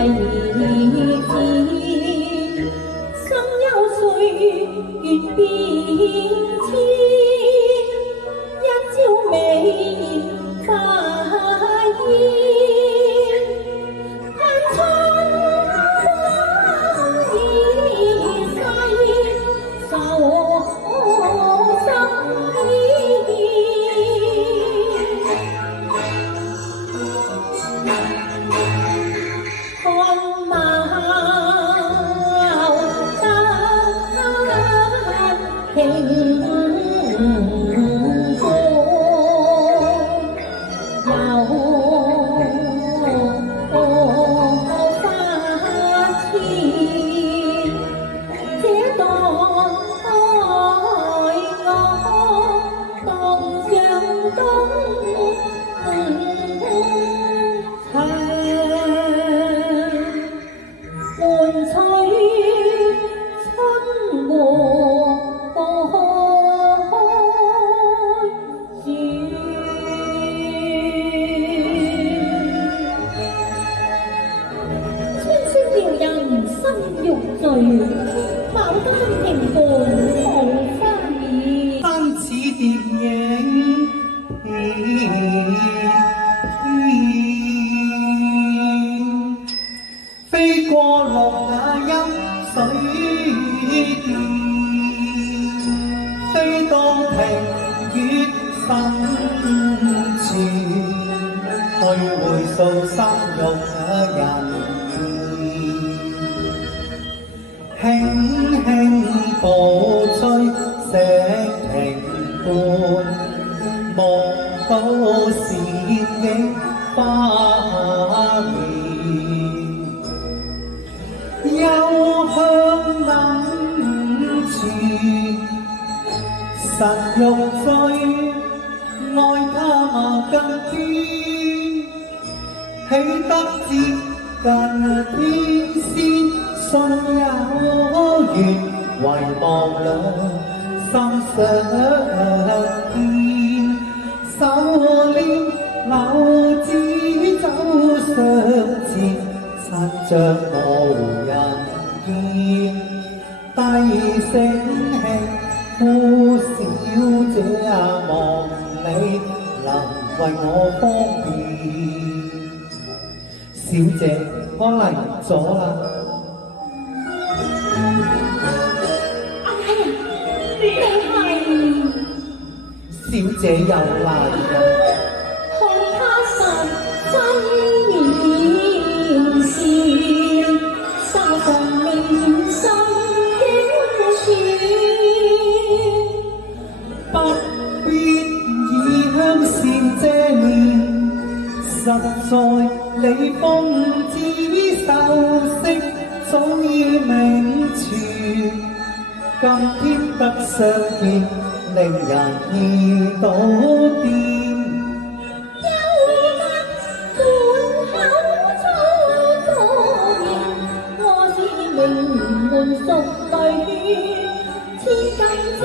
心有岁月变迁，一朝美艳花烟，盼春风已逝，愁心看马。平過，又花千，這代我蕩漾東牆，換取春和。心欲醉，牡丹亭伴桃花面，生似電影，飛過綠陰水殿，飛到庭月深處，去回溯生育人。輕輕步吹石亭畔，望到倩影花面，幽香冷處，神欲醉，愛他貌更天，豈得接近天仙。信有緣，遺忘兩心相見，手牽柳枝走相前，擦着無人見，低聲輕呼小姐望你能為我方便，小姐我嚟咗啦。小姐又嚟啦！看他十分面善，稍逢面心驚穿，不必以香線遮面，實在你風姿秀色早已名傳，今天得相見。令人耳朵癲，憂鬱滿口粗多言，我是名門淑女，千金之。